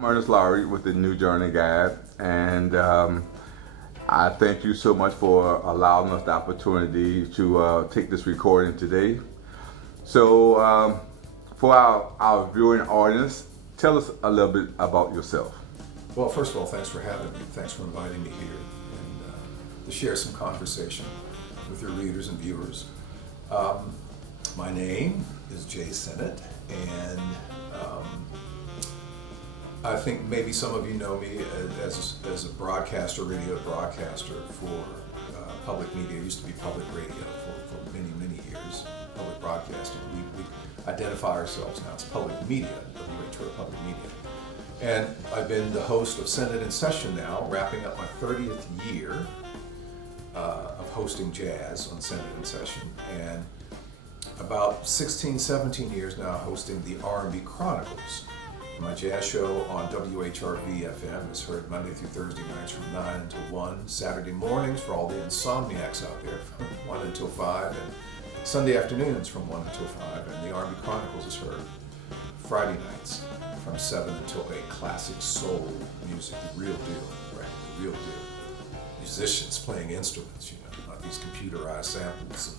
I'm Ernest Lowery with the New Journey Guide, and I thank you so much for allowing us the opportunity to take this recording today. So, for our viewing audience, tell us a little bit about yourself. Well, first of all, thanks for having me. Thanks for inviting me here and to share some conversation with your readers and viewers. My name is Jay Sinnett, and I think maybe some of you know me as a broadcaster, radio broadcaster for public media. It used to be public radio for many, many years, public broadcasting. We identify ourselves now as public media, WHRO Public Media. And I've been the host of Sinnett In Session now, wrapping up my 30th year of hosting jazz on Sinnett In Session, and about 16, 17 years now hosting the R&B Chronicles. My jazz show on WHRV FM is heard Monday through Thursday nights from 9 until 1, Saturday mornings for all the insomniacs out there from 1 until 5, and Sunday afternoons from 1 until 5, and the R&B Chronicles is heard Friday nights from 7 until 8. Classic soul music, the real deal, right? The real deal. Musicians playing instruments, not these computerized samples.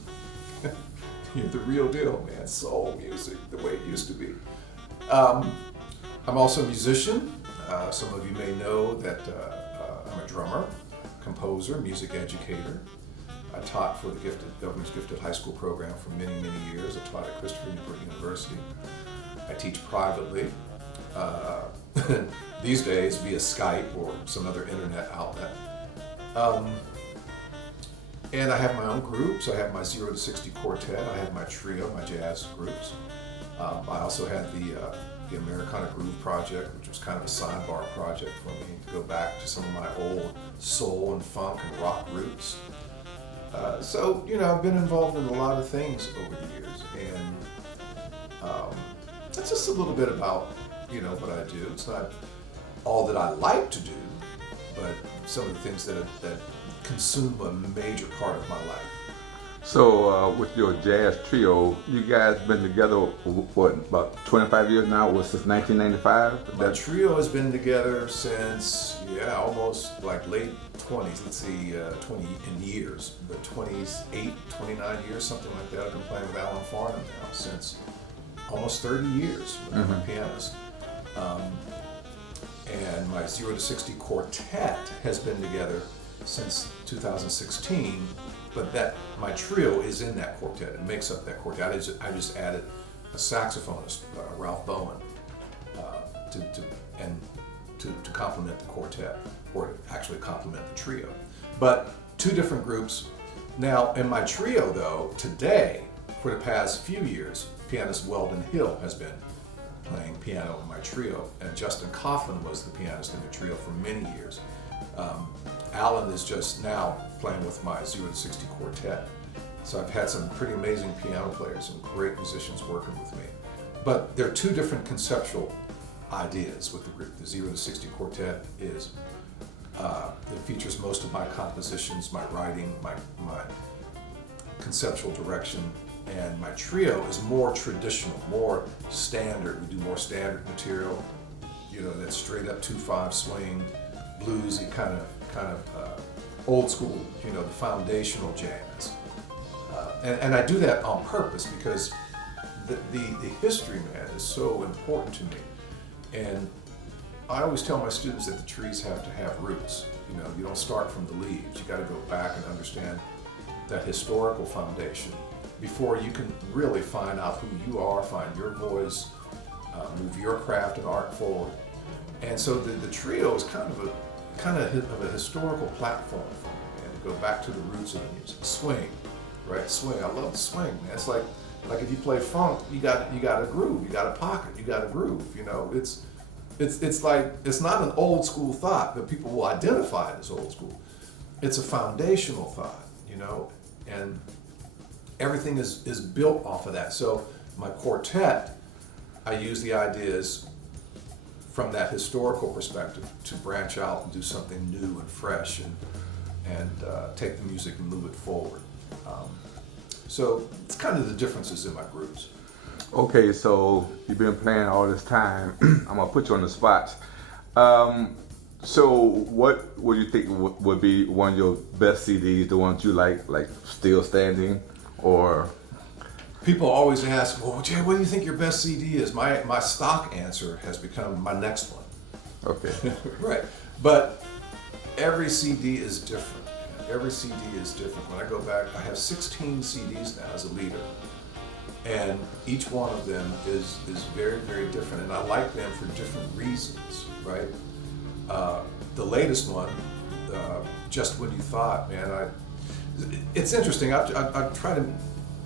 The real deal, man. Soul music, the way it used to be. I'm also a musician. Some of you may know that I'm a drummer, composer, music educator. I taught for the Governor's Gifted High School program for many, many years. I taught at Christopher Newport University. I teach privately, these days via Skype or some other internet outlet. And I have my own groups. I have my 0 to 60 quartet. I have my trio, my jazz groups. I also had the Americana Groove Project, which was kind of a sidebar project for me to go back to some of my old soul and funk and rock roots. So, I've been involved in a lot of things over the years, and that's just a little bit about, what I do. It's not all that I like to do, but some of the things that consume a major part of my life. So, with your jazz trio, you guys been together, what, about 25 years now? Since 1995? My trio has been together since, almost like late 20s. Let's see, 20 in years, but 28, 29 years, something like that. I've been playing with Alan Farnham now since almost 30 years with my pianist. And my 0 to 60 quartet has been together since 2016, but my trio is in that quartet. It makes up that quartet. I just added a saxophonist, Ralph Bowen, to complement the quartet, or to actually complement the trio. But two different groups. Now, in my trio, though, today, for the past few years, pianist Weldon Hill has been playing piano in my trio, and Justin Coughlin was the pianist in the trio for many years. Alan is just now playing with my 0 to 60 quartet. So I've had some pretty amazing piano players and great musicians working with me. But there are two different conceptual ideas with the group. The 0 to 60 quartet it features most of my compositions, my writing, my conceptual direction, and my trio is more traditional, more standard. We do more standard material, that's straight up 2/5 swing, bluesy kind of old school, the foundational jazz. And I do that on purpose because the history, man, is so important to me. And I always tell my students that the trees have to have roots. You don't start from the leaves. You got to go back and understand that historical foundation before you can really find out who you are, find your voice, move your craft and art forward. And so the trio is kind of a historical platform for me, man, to go back to the roots of the music. Swing, right? Swing. I love the swing, man. It's like if you play funk, you got a groove, you got a pocket, you got a groove. It's like, it's not an old school thought that people will identify as old school. It's a foundational thought, and everything is built off of that. So my quartet, I use the ideas from that historical perspective to branch out and do something new and fresh and take the music and move it forward. So it's kind of the differences in my groups. Okay, so you've been playing all this time. I'm gonna put you on the spot. So, what would you think would be one of your best CDs, the ones you like Still Standing, or? People always ask, well, Jay, what do you think your best CD is? My stock answer has become my next one. Okay. Right. But every CD is different. Every CD is different. When I go back, I have 16 CDs now as a leader. And each one of them is very, very different. And I like them for different reasons, right? The latest one, Just When You Thought, man, it's interesting. I try to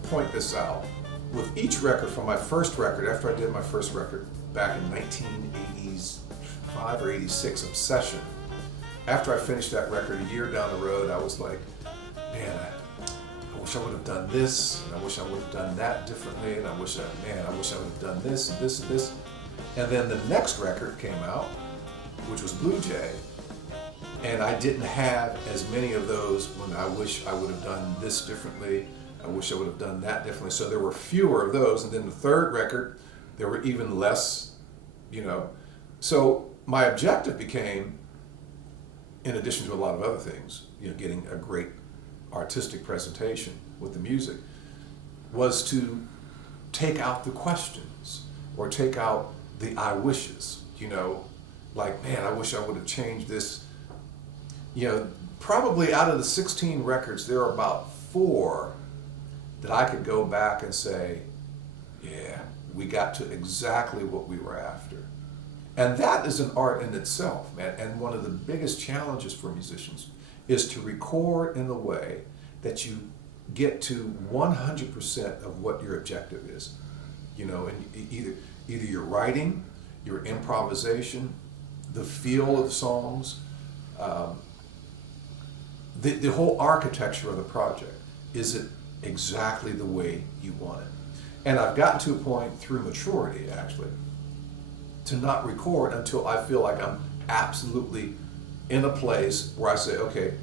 point this out. With each record, from my first record, after I did my first record back in 1985 or 86, Obsession, after I finished that record, a year down the road, I was like, man, I wish I would have done this, and I wish I would have done that differently, and I wish I would have done this and this and this. And then the next record came out, which was Blue Jay, and I didn't have as many of those when I wish I would have done this differently, I wish I would have done that differently. So there were fewer of those, and then the third record, there were even less, So my objective became, in addition to a lot of other things, getting a great artistic presentation with the music, was to take out the questions or take out the I wishes, like, man, I wish I would have changed this. Probably out of the 16 records, there are about 4 that I could go back and say, yeah, we got to exactly what we were after. And that is an art in itself, man. And one of the biggest challenges for musicians is to record in a way that you get to 100% of what your objective is. And either your writing, your improvisation, the feel of the songs, the whole architecture of the project. Is it exactly the way you want it? And I've gotten to a point through maturity, actually, to not record until I feel like I'm absolutely in a place where I say, okay,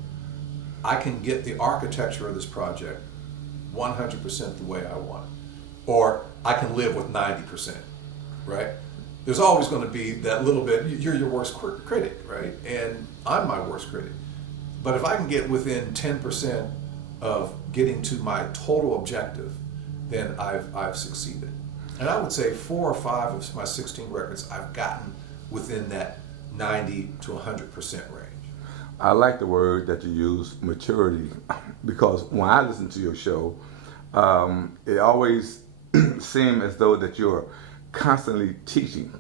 I can get the architecture of this project 100% the way I want it. Or I can live with 90%, right? There's always going to be that little bit, you're your worst critic, right? And I'm my worst critic. But if I can get within 10% of getting to my total objective, then I've succeeded. And I would say 4 or 5 of my 16 records, I've gotten within that 90 to 100% range. I like the word that you use, maturity, because when I listen to your show, it always seems as though that you're constantly teaching,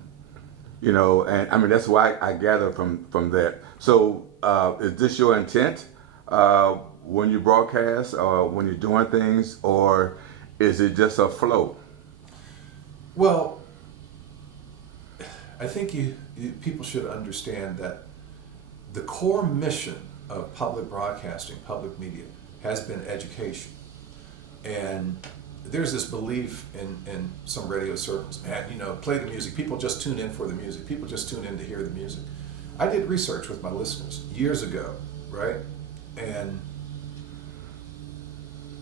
and I mean, that's why I gather from that. So is this your intent when you broadcast or when you're doing things, or is it just a flow? Well, I think people should understand that the core mission of public broadcasting, public media, has been education. And there's this belief in some radio circles, man, play the music. People just tune in for the music. People just tune in to hear the music. I did research with my listeners years ago, right? And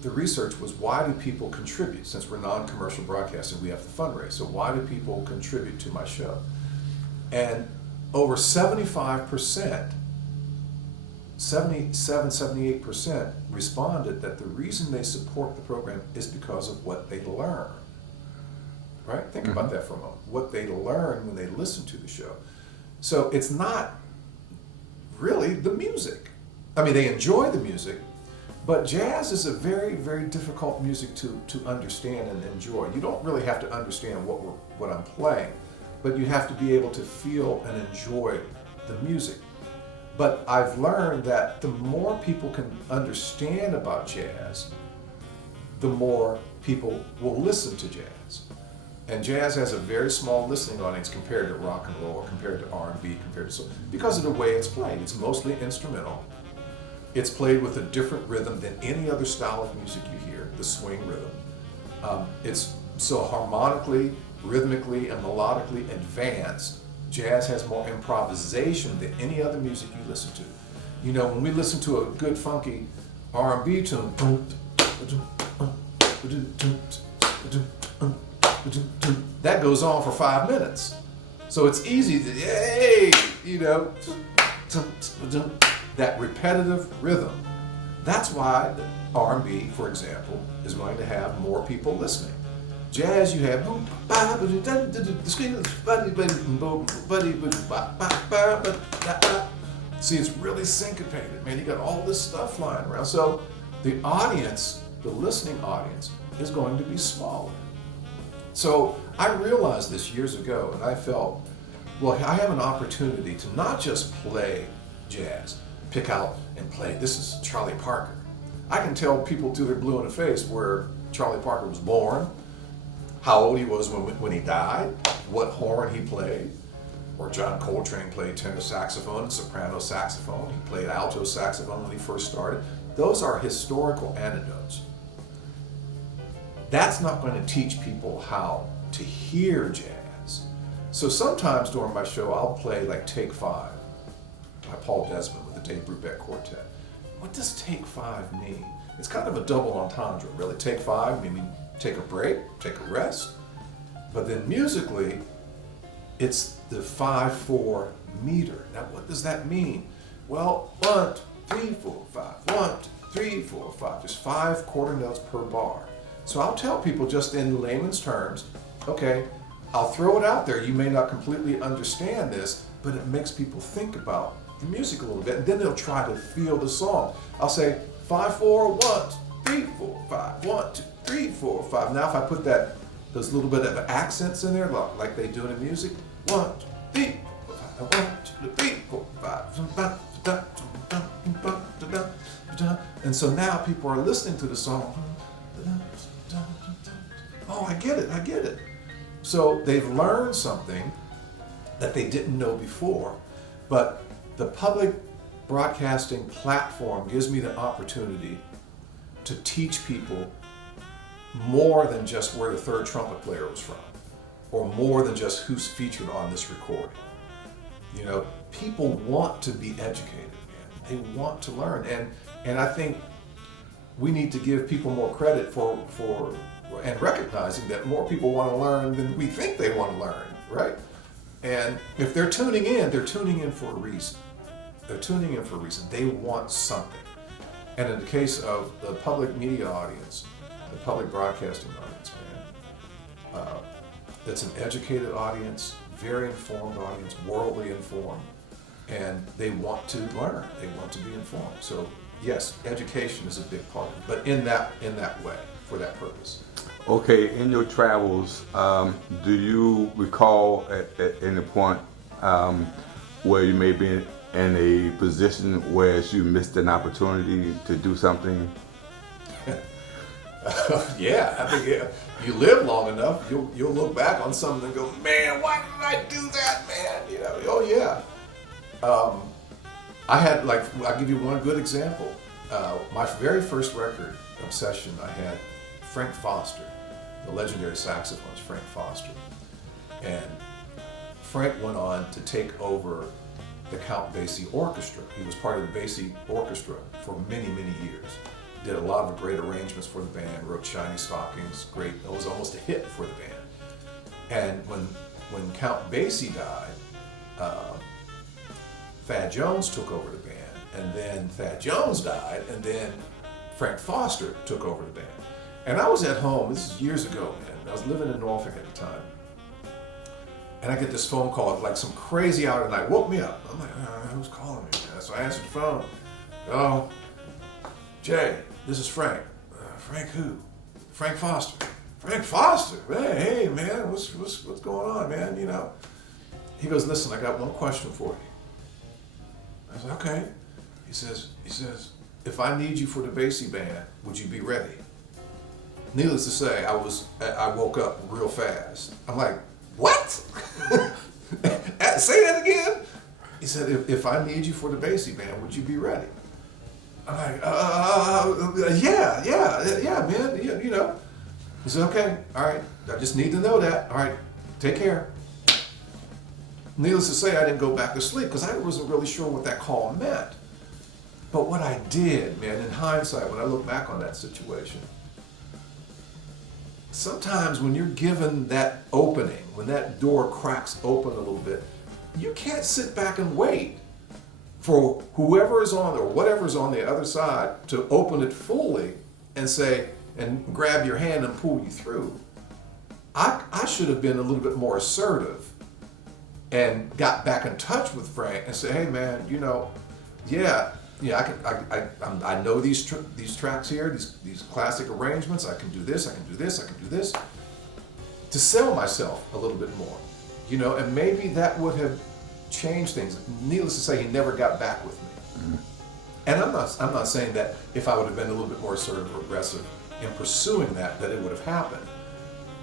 the research was, why do people contribute? Since we're non-commercial broadcasting, we have to fundraise. So why do people contribute to my show? And over 75%, 78% responded that the reason they support the program is because of what they learn. Right? Think about that for a moment. What they learn when they listen to the show. So it's not really the music. I mean, they enjoy the music, but jazz is a very, very difficult music to understand and enjoy. You don't really have to understand what I'm playing, but you have to be able to feel and enjoy the music. But I've learned that the more people can understand about jazz, the more people will listen to jazz. And jazz has a very small listening audience compared to rock and roll, or compared to R&B, compared to soul, because of the way it's played. It's mostly instrumental. It's played with a different rhythm than any other style of music you hear, the swing rhythm. It's so harmonically, rhythmically, and melodically advanced. Jazz has more improvisation than any other music you listen to. When we listen to a good funky R&B tune, that goes on for 5 minutes. So it's easy to, hey, you know, that repetitive rhythm. That's why the R&B, for example, is going to have more people listening. Jazz, you have see, it's really syncopated, man. You got all this stuff flying around. So the audience, the listening audience, is going to be smaller. So I realized this years ago, and I felt, well, I have an opportunity to not just play jazz, pick out and play, this is Charlie Parker. I can tell people till they're blue in the face where Charlie Parker was born, how old he was when he died, what horn he played, or John Coltrane played tenor saxophone and soprano saxophone. He played alto saxophone when he first started. Those are historical anecdotes. That's not going to teach people how to hear jazz. So sometimes during my show, I'll play like Take 5 by Paul Desmond with the Dave Brubeck Quartet. What does Take 5 mean? It's kind of a double entendre, really. Take 5 meaning take a break, take a rest. But then musically, it's the 5/4 meter. Now, what does that mean? Well, 1, 2, 3, 4, 5. 1, 2, 3, 4, 5. There's 5 quarter notes per bar. So I'll tell people just in layman's terms, okay, I'll throw it out there. You may not completely understand this, but it makes people think about the music a little bit, and then they'll try to feel the song. I'll say 5/4, 1, 2, 3, 4, 5. 1, 2, 3, 4, 5. Now if I put those little bit of accents in there, like they do in music, 1, 2, 3, 4, 5. 1, 2, 3, 4, 5. And so now people are listening to the song. Oh, I get it. So they've learned something that they didn't know before, but the public broadcasting platform gives me the opportunity to teach people more than just where the third trumpet player was from, or more than just who's featured on this recording. You know, people want to be educated, man. They want to learn, and I think we need to give people more credit for and recognizing that more people want to learn than we think they want to learn, right? And if they're tuning in for a reason. They're tuning in for a reason. They want something. And in the case of the public media audience, the public broadcasting audience, man, it's an educated audience, very informed audience, worldly informed, and they want to learn. They want to be informed. So yes, education is a big part of it, but in that way, for that purpose. Okay, in your travels, do you recall at any point where you may be in a position where you missed an opportunity to do something? Yeah, I think you live long enough, you'll look back on something and go, man, why did I do that, man? You know, oh yeah. I had, I'll give you one good example. My very first record, Obsession, I had Frank Foster, the legendary saxophonist Frank Foster. And Frank went on to take over the Count Basie Orchestra. He was part of the Basie Orchestra for many, many years. Did a lot of great arrangements for the band, wrote Shiny Stockings, great, it was almost a hit for the band. And when Count Basie died, Thad Jones took over the band, and then Thad Jones died, and then Frank Foster took over the band. And I was at home, this is years ago, man. I was living in Norfolk at the time. And I get this phone call at like some crazy hour of the night, woke me up. I'm like, who's calling me? So I answered the phone. Oh, Jay, this is Frank. Frank who? Frank Foster. Frank Foster? Hey man, what's going on, man? You know. He goes, listen, I got one question for you. I said, okay. He says, if I need you for the Basie band, would you be ready? Needless to say, I woke up real fast. I'm like, what? Say that again? He said, if I need you for the Basie band, would you be ready? I'm like, yeah, man, you know. He said, okay, all right, I just need to know that. All right, take care. Needless to say, I didn't go back to sleep because I wasn't really sure what that call meant. But what I did, man, in hindsight, when I look back on that situation, sometimes when you're given that opening, when that door cracks open a little bit, you can't sit back and wait for whoever is on or whatever's on the other side to open it fully and say, and grab your hand and pull you through. I should have been a little bit more assertive and got back in touch with Frank and said, hey man, you know, I know these tracks here, these classic arrangements. I can do this, I can do this, I can do this, to sell myself a little bit more, you know, and maybe that would have changed things. Needless to say, he never got back with me. Mm-hmm. And I'm not saying that if I would have been a little bit more sort of aggressive in pursuing that it would have happened.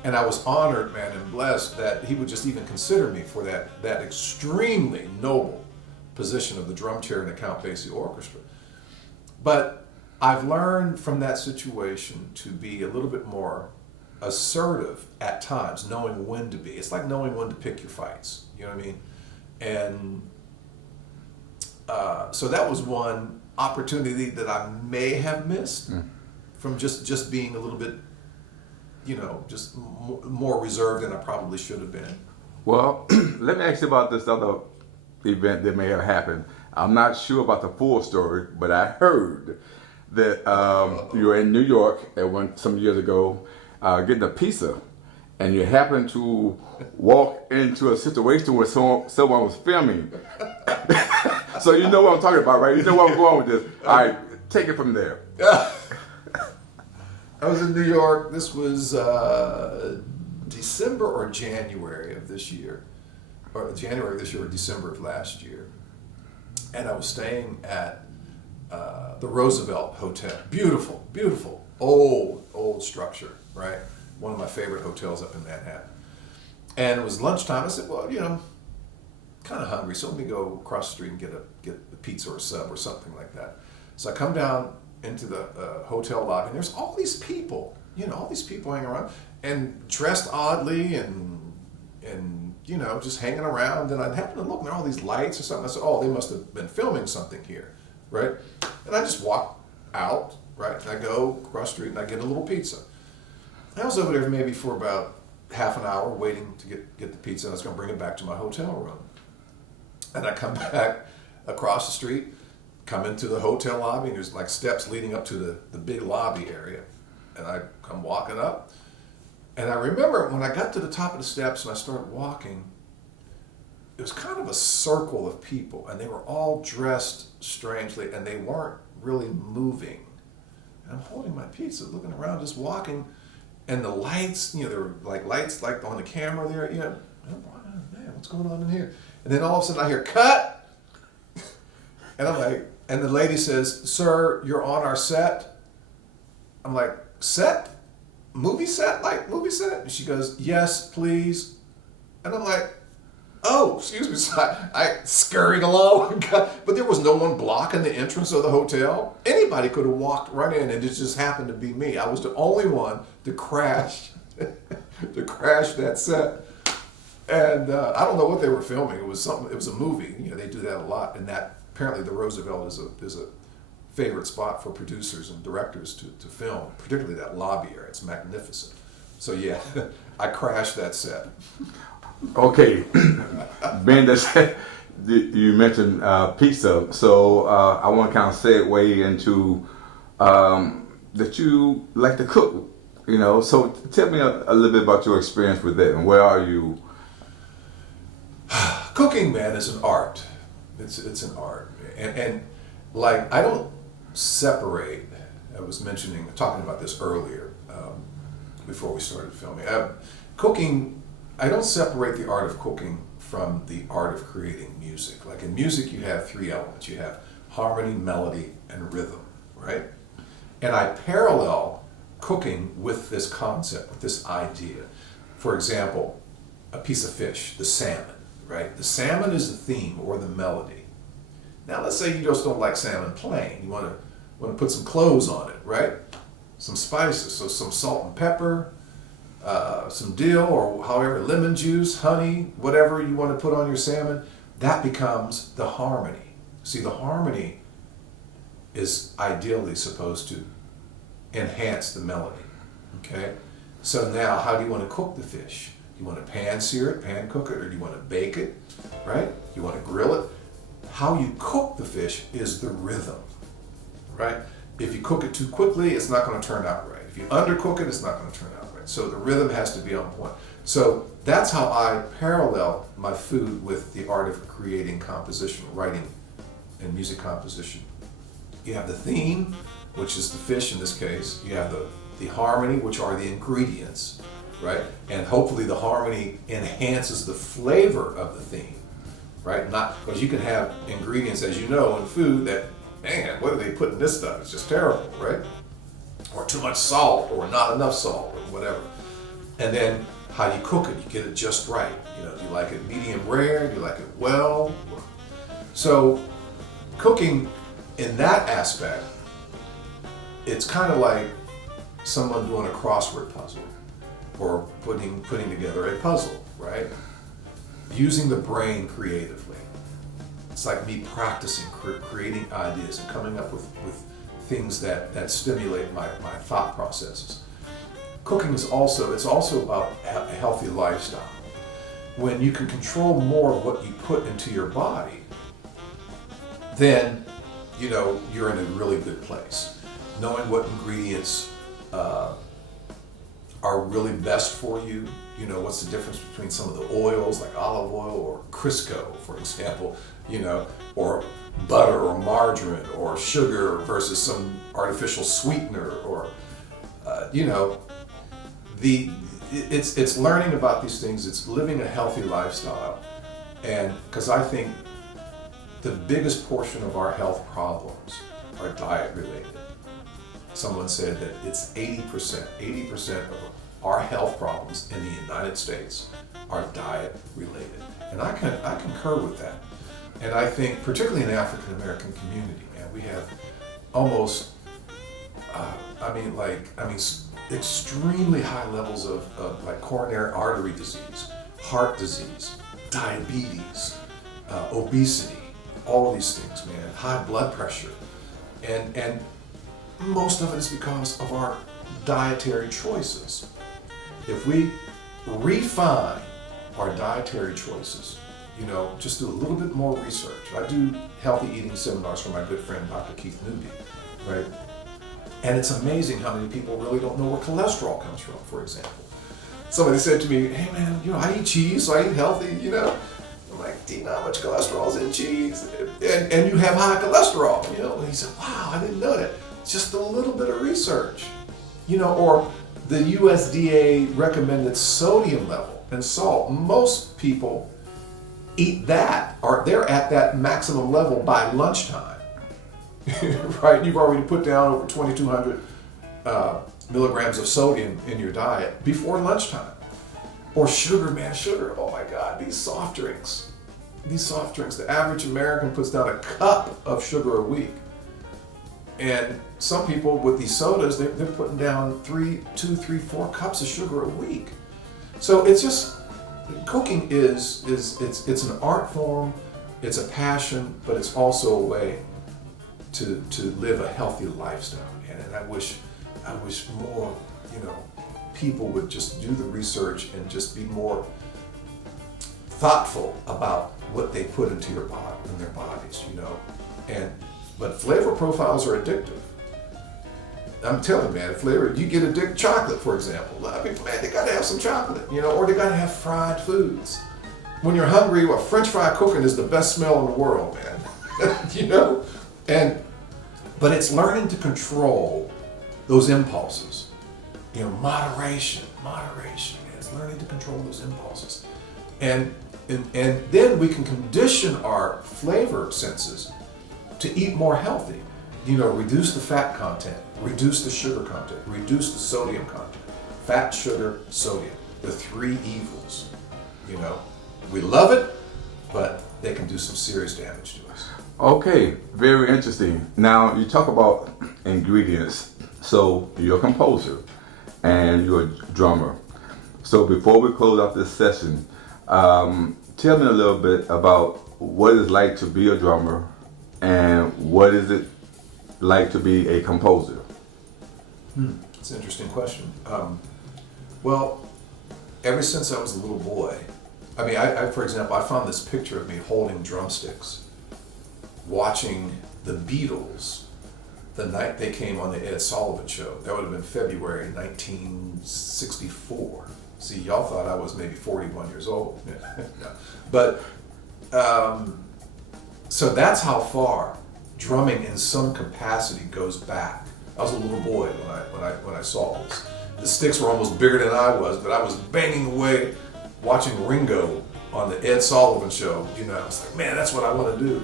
And I was honored, man, and blessed that he would just even consider me for that extremely noble position of the drum chair in the Count Basie Orchestra. But I've learned from that situation to be a little bit more assertive at times, knowing when to be. It's like knowing when to pick your fights, you know what I mean? And so that was one opportunity that I may have missed from just being a little bit, you know, just more reserved than I probably should have been. Well, let me ask you about this other event that may have happened. I'm not sure about the full story, but I heard that you were in New York some years ago getting a pizza, and you happened to walk into a situation where someone was filming. So you know what I'm talking about, right? You know where I'm going with this. All right, take it from there. I was in New York. This was December or January of this year, or January of this year or December of last year. And I was staying at the Roosevelt Hotel. Beautiful, beautiful, old structure, right? One of my favorite hotels up in Manhattan. And it was lunchtime. I said, well, you know, kind of hungry, so let me go across the street and get a pizza or a sub or something like that. So I come down into the hotel lobby, and there's all these people, you know, all these people hanging around and dressed oddly and you know, just hanging around. And I happened to look, and there are all these lights or something. I said, oh, they must have been filming something here, right? And I just walk out, right? And I go across the street and I get a little pizza. I was over there maybe for about half an hour waiting to get the pizza, and I was going to bring it back to my hotel room. And I come back across the street, come into the hotel lobby, and there's like steps leading up to the big lobby area. And I come walking up, and I remember when I got to the top of the steps and I started walking, it was kind of a circle of people, and they were all dressed strangely, and they weren't really moving. And I'm holding my pizza, looking around, just walking, and the lights, you know, there were like lights like on the camera there, you know, man, what's going on in here? And then all of a sudden I hear, cut! And I'm like, and the lady says, sir, you're on our set. I'm like, set? Movie set? Like movie set? And she goes, yes, please. And I'm like, oh, excuse me. So I scurried along, but there was no one blocking the entrance of the hotel. Anybody could have walked right in, and it just happened to be me. I was the only one to crash, that set. And I don't know what they were filming. It was something. It was a movie. You know, they do that a lot. And that apparently the Roosevelt is a favorite spot for producers and directors to film, particularly that lobby area. It's magnificent. So yeah, I crashed that set. Okay, Ben, you mentioned pizza, so I want to kind of segue into that you like to cook, you know. So tell me a little bit about your experience with that, and where are you? Cooking, man, is an art. It's an art, and like I don't separate. I was talking about this earlier before we started filming. Cooking. I don't separate the art of cooking from the art of creating music. Like in music, you have three elements. You have harmony, melody, and rhythm, right? And I parallel cooking with this concept, with this idea. For example, a piece of fish, the salmon, right? The salmon is the theme or the melody. Now let's say you just don't like salmon plain. You want to put some cloves on it, right? Some spices, so some salt and pepper, some dill, or however, lemon juice, honey, whatever you want to put on your salmon, that becomes the harmony. See, the harmony is ideally supposed to enhance the melody, okay? So now, how do you want to cook the fish? You want to pan sear it, pan cook it, or do you want to bake it, right? You want to grill it. How you cook the fish is the rhythm, right? If you cook it too quickly, it's not going to turn out right. If you undercook it, it's not going to turn out right. So the rhythm has to be on point. So that's how I parallel my food with the art of creating composition, writing, and music composition. You have the theme, which is the fish in this case. You have the harmony, which are the ingredients, right? And hopefully the harmony enhances the flavor of the theme, right? Not because you can have ingredients, as you know, in food that, man, what do they put in this stuff? It's just terrible, right? Or too much salt, or not enough salt, or whatever. And then how you cook it, you get it just right. You know, do you like it medium rare? Do you like it well? So cooking in that aspect, it's kind of like someone doing a crossword puzzle or putting together a puzzle, right? Using the brain creatively. It's like me practicing creating ideas and coming up with things that stimulate my thought processes. Cooking is also about a healthy lifestyle. When you can control more of what you put into your body, then you know you're in a really good place. Knowing what ingredients are really best for you. You know, what's the difference between some of the oils like olive oil or Crisco, for example, you know, or butter or margarine or sugar versus some artificial sweetener, or you know, it's learning about these things. It's living a healthy lifestyle, and because I think the biggest portion of our health problems are diet related. Someone said that it's 80% of our health problems in the United States are diet related. And I concur with that. And I think, particularly in the African American community, man, we have almost, extremely high levels of like coronary artery disease, heart disease, diabetes, obesity, all of these things, man, high blood pressure. And most of it is because of our dietary choices. If we refine our dietary choices, you know, just do a little bit more research. I do healthy eating seminars for my good friend, Dr. Keith Newby, right? And it's amazing how many people really don't know where cholesterol comes from, for example. Somebody said to me, hey man, you know, I eat cheese, so I eat healthy, you know. I'm like, do you know how much cholesterol is in cheese? And you have high cholesterol, you know? And he said, wow, I didn't know that. Just a little bit of research, you know, or the USDA recommended sodium level and salt. Most people eat that, or they're at that maximum level by lunchtime, right? You've already put down over 2,200 milligrams of sodium in your diet before lunchtime. Or sugar, man, sugar, oh my God, these soft drinks, the average American puts down a cup of sugar a week. And some people with these sodas, they're putting down 2, 3, 4 cups of sugar a week. So it's just, cooking is it's an art form, it's a passion, but it's also a way to live a healthy lifestyle. And I wish more, you know, people would just do the research and just be more thoughtful about what they put into their bodies, you know. But flavor profiles are addictive. I'm telling you, man, flavor, you get addicted. Chocolate, for example. A lot of people, man, they gotta have some chocolate, you know, or they gotta have fried foods. When you're hungry, well, French fry cooking is the best smell in the world, man. You know? But it's learning to control those impulses. You know, moderation, man. It's learning to control those impulses. And then we can condition our flavor senses to eat more healthy. You know, reduce the fat content, reduce the sugar content, reduce the sodium content. Fat, sugar, sodium, the 3 evils. You know, we love it, but they can do some serious damage to us. Okay, very interesting. Now, you talk about ingredients. So, you're a composer and you're a drummer. So, before we close out this session, tell me a little bit about what it's like to be a drummer and what is it like to be a composer? It's an interesting question. Well, ever since I was a little boy, I mean, I for example, I found this picture of me holding drumsticks, watching the Beatles the night they came on the Ed Sullivan Show. That would have been February 1964. See, y'all thought I was maybe 41 years old. No. But, so that's how far drumming in some capacity goes back. I was a little boy when I saw this. The sticks were almost bigger than I was, but I was banging away watching Ringo on the Ed Sullivan Show. You know, I was like, man, that's what I want to do.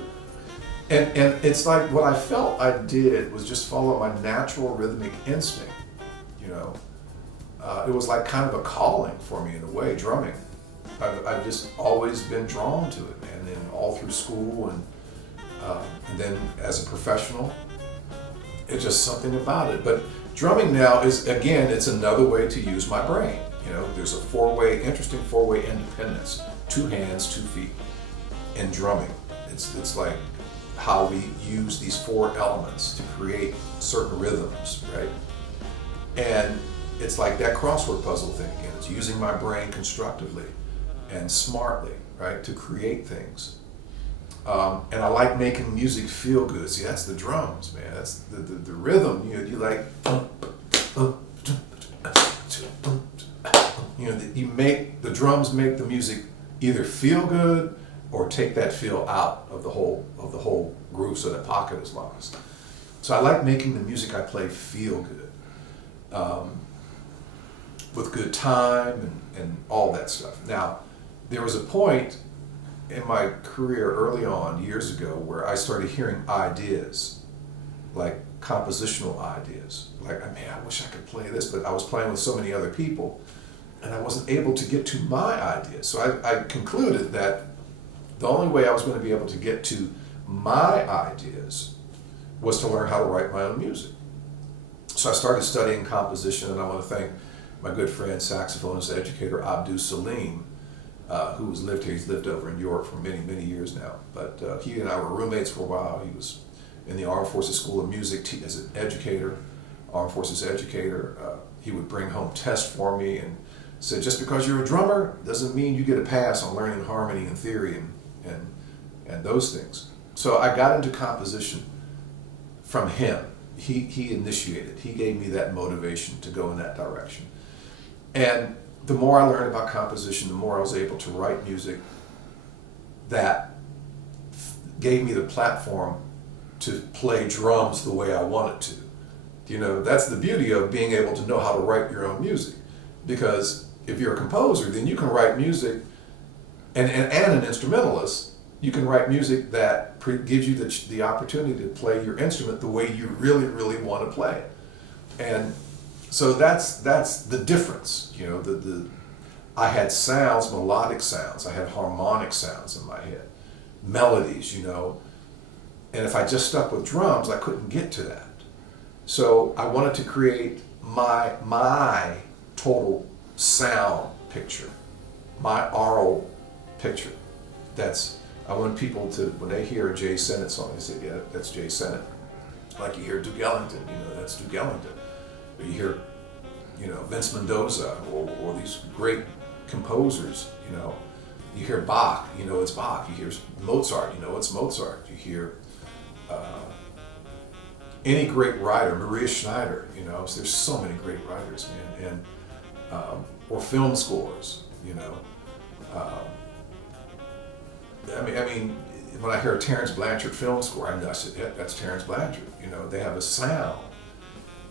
And it's like what I felt I did was just follow my natural rhythmic instinct, you know. It was like kind of a calling for me in a way, drumming. I've just always been drawn to it, man, and all through school and then as a professional, it's just something about it. But drumming now is, again, it's another way to use my brain. You know, there's a interesting four-way independence, 2 hands, 2 feet in drumming. It's like how we use these 4 elements to create certain rhythms, right? And it's like that crossword puzzle thing again. It's using my brain constructively and smartly, right, to create things. And I like making music feel good. See, that's the drums, man. That's the rhythm. You like, you know, the drums make the music either feel good or take that feel out of the whole groove, so that pocket is lost. So I like making the music I play feel good, with good time and all that stuff. Now, there was a point in my career early on, years ago, where I started hearing ideas, like compositional ideas. Like, man, I wish I could play this, but I was playing with so many other people, and I wasn't able to get to my ideas. So I concluded that the only way I was going to be able to get to my ideas was to learn how to write my own music. So I started studying composition, and I want to thank my good friend, saxophonist, educator, Abdul Salim, who's lived here. He's lived over in Europe for many, many years now. But he and I were roommates for a while. He was in the Armed Forces School of Music as an educator, Armed Forces educator. He would bring home tests for me and said, just because you're a drummer doesn't mean you get a pass on learning harmony and theory and those things. So I got into composition from him. He initiated. He gave me that motivation to go in that direction. And the more I learned about composition, the more I was able to write music that gave me the platform to play drums the way I wanted to. You know, that's the beauty of being able to know how to write your own music. Because if you're a composer, then you can write music, and an instrumentalist, you can write music that gives you the opportunity to play your instrument the way you really, really want to play it. And so that's the difference. You know, I had sounds, melodic sounds. I had harmonic sounds in my head, melodies. You know, and if I just stuck with drums, I couldn't get to that. So I wanted to create my total sound picture, my aural picture. I want people to, when they hear a Jay Sinnett song, they say, yeah, that's Jay Sinnett. Like you hear Duke Ellington, you know, that's Duke Ellington. Or you hear, you know, Vince Mendoza or these great composers, you know. You hear Bach, you know it's Bach. You hear Mozart, you know it's Mozart. You hear any great writer, Maria Schneider, you know. So there's so many great writers, man. And or film scores, you know. I mean, when I hear a Terrence Blanchard film score, I said, yeah, that's Terrence Blanchard. You know, they have a sound.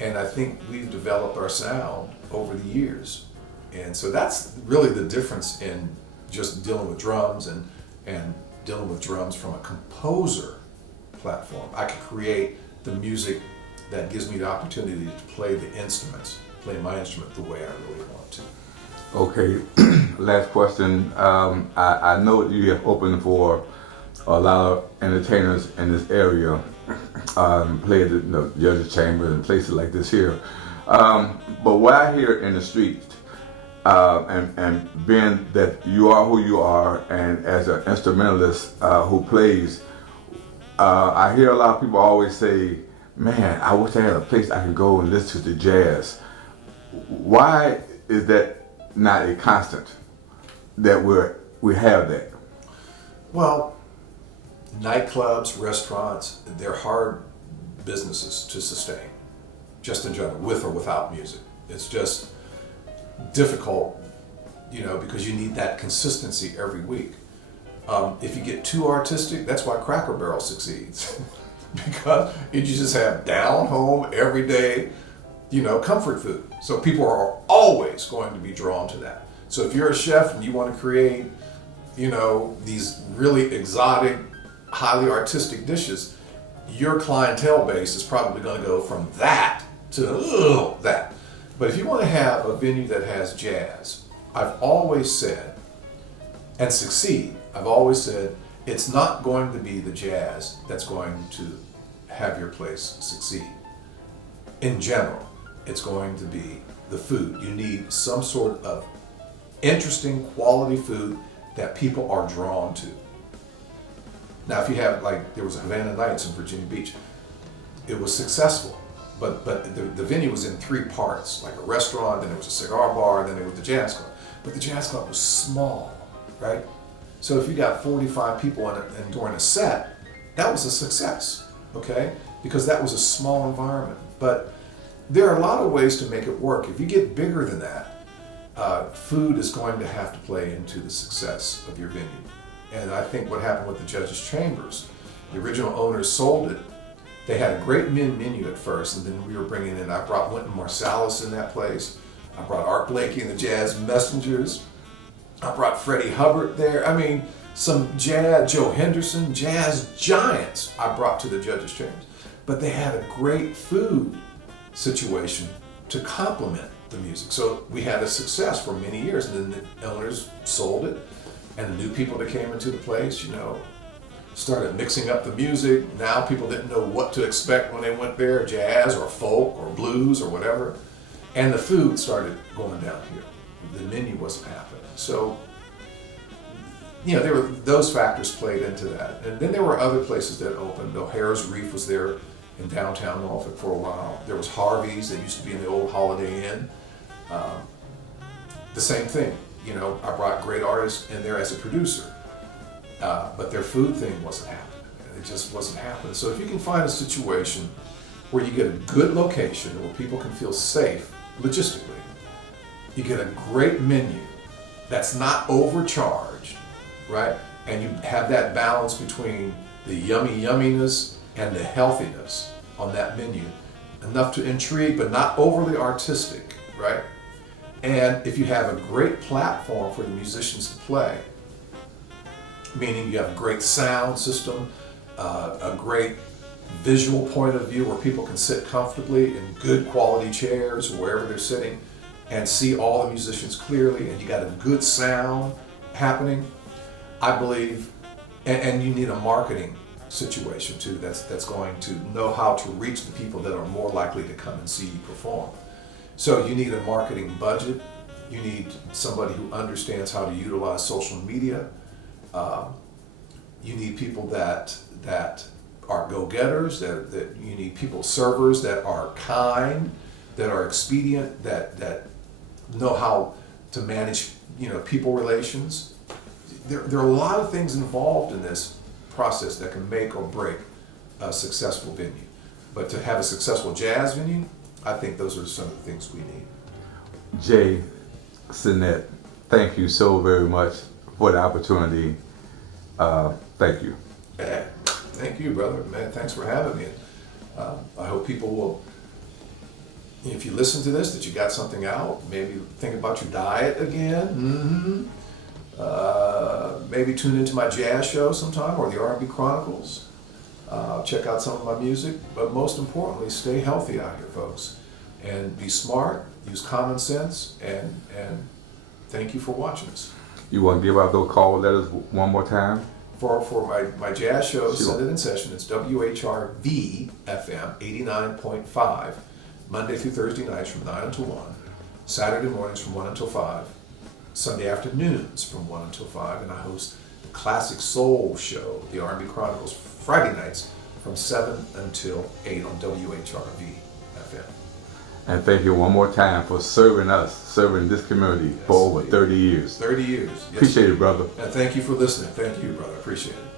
And I think we've developed our sound over the years. And so that's really the difference in just dealing with drums and dealing with drums from a composer platform. I can create the music that gives me the opportunity to play the instruments, play my instrument the way I really want to. Okay, last question. I know you have opened for a lot of entertainers in this area, played at the Judges Chamber and places like this here. But what I hear in the streets, and being that you are who you are, and as an instrumentalist who plays, I hear a lot of people always say, man, I wish I had a place I could go and listen to the jazz. Why is that not a constant that we have that? Well, nightclubs, restaurants, they're hard businesses to sustain, just in general, with or without music. It's just difficult, because you need that consistency every week. If you get too artistic, that's why Cracker Barrel succeeds. Because you just have down home, everyday, comfort food. So people are always going to be drawn to that. So if you're a chef and you want to create, these really exotic, highly artistic dishes, your clientele base is probably going to go from that to that. But if you want to have a venue that has jazz, I've always said, and succeed, I've always said, it's not going to be the jazz that's going to have your place succeed. In general, it's going to be the food. You need some sort of interesting quality food that people are drawn to. Now, if you have, there was a Havana Nights in Virginia Beach, it was successful, but the venue was in three parts, like a restaurant, then there was a cigar bar, and then there was the jazz club. But the jazz club was small, right? So if you got 45 people in it, and during a set, that was a success, okay? Because that was a small environment. But there are a lot of ways to make it work. If you get bigger than that, food is going to have to play into the success of your venue. And I think what happened with the Judges' Chambers, the original owners sold it. They had a great menu at first, and then we were bringing in, I brought Wynton Marsalis in that place. I brought Art Blakey and the Jazz Messengers. I brought Freddie Hubbard there. I mean, some jazz, Joe Henderson, jazz giants I brought to the Judges' Chambers. But they had a great food situation to complement the music. So we had a success for many years, and then the owners sold it, and the new people that came into the place, started mixing up the music. Now people didn't know what to expect when they went there, jazz or folk or blues or whatever. And the food started going downhill. The menu wasn't happening. So, there were those factors played into that. And then there were other places that opened. O'Hara's Reef was there in downtown Norfolk for a while. There was Harvey's that used to be in the old Holiday Inn. The same thing. I brought great artists in there as a producer. But their food thing wasn't happening. It just wasn't happening. So if you can find a situation where you get a good location where people can feel safe logistically, you get a great menu that's not overcharged, right? And you have that balance between the yumminess and the healthiness on that menu, enough to intrigue but not overly artistic, right? And if you have a great platform for the musicians to play, meaning you have a great sound system, a great visual point of view where people can sit comfortably in good quality chairs wherever they're sitting and see all the musicians clearly, and you got a good sound happening, I believe, and you need a marketing situation too that's going to know how to reach the people that are more likely to come and see you perform. So you need a marketing budget, you need somebody who understands how to utilize social media. You need people that are go-getters, that you need people, servers that are kind, that are expedient, that know how to manage, people relations. There are a lot of things involved in this process that can make or break a successful venue. But to have a successful jazz venue, I think those are some of the things we need. Jay Sinnett, thank you so very much for the opportunity. Thank you. Thank you, brother. Man, thanks for having me. I hope people will, if you listen to this, that you got something out. Maybe think about your diet again. Maybe tune into my jazz show sometime or the R&B Chronicles. Check out some of my music. But most importantly, stay healthy out here, folks. And be smart, use common sense, and thank you for watching us. You want to give out those call letters one more time? For my jazz show, Sure. Sinnett In Session, it's WHRV FM 89.5, Monday through Thursday nights from 9 until 1, Saturday mornings from 1 until 5, Sunday afternoons from 1 until 5, and I host the Classic Soul Show, the R&B Chronicles, Friday nights from 7 until 8 on WHRV FM. And thank you one more time for serving us, serving this community for over 30 years. 30 years. Yes. Appreciate it, brother. And thank you for listening. Thank you, brother. Appreciate it.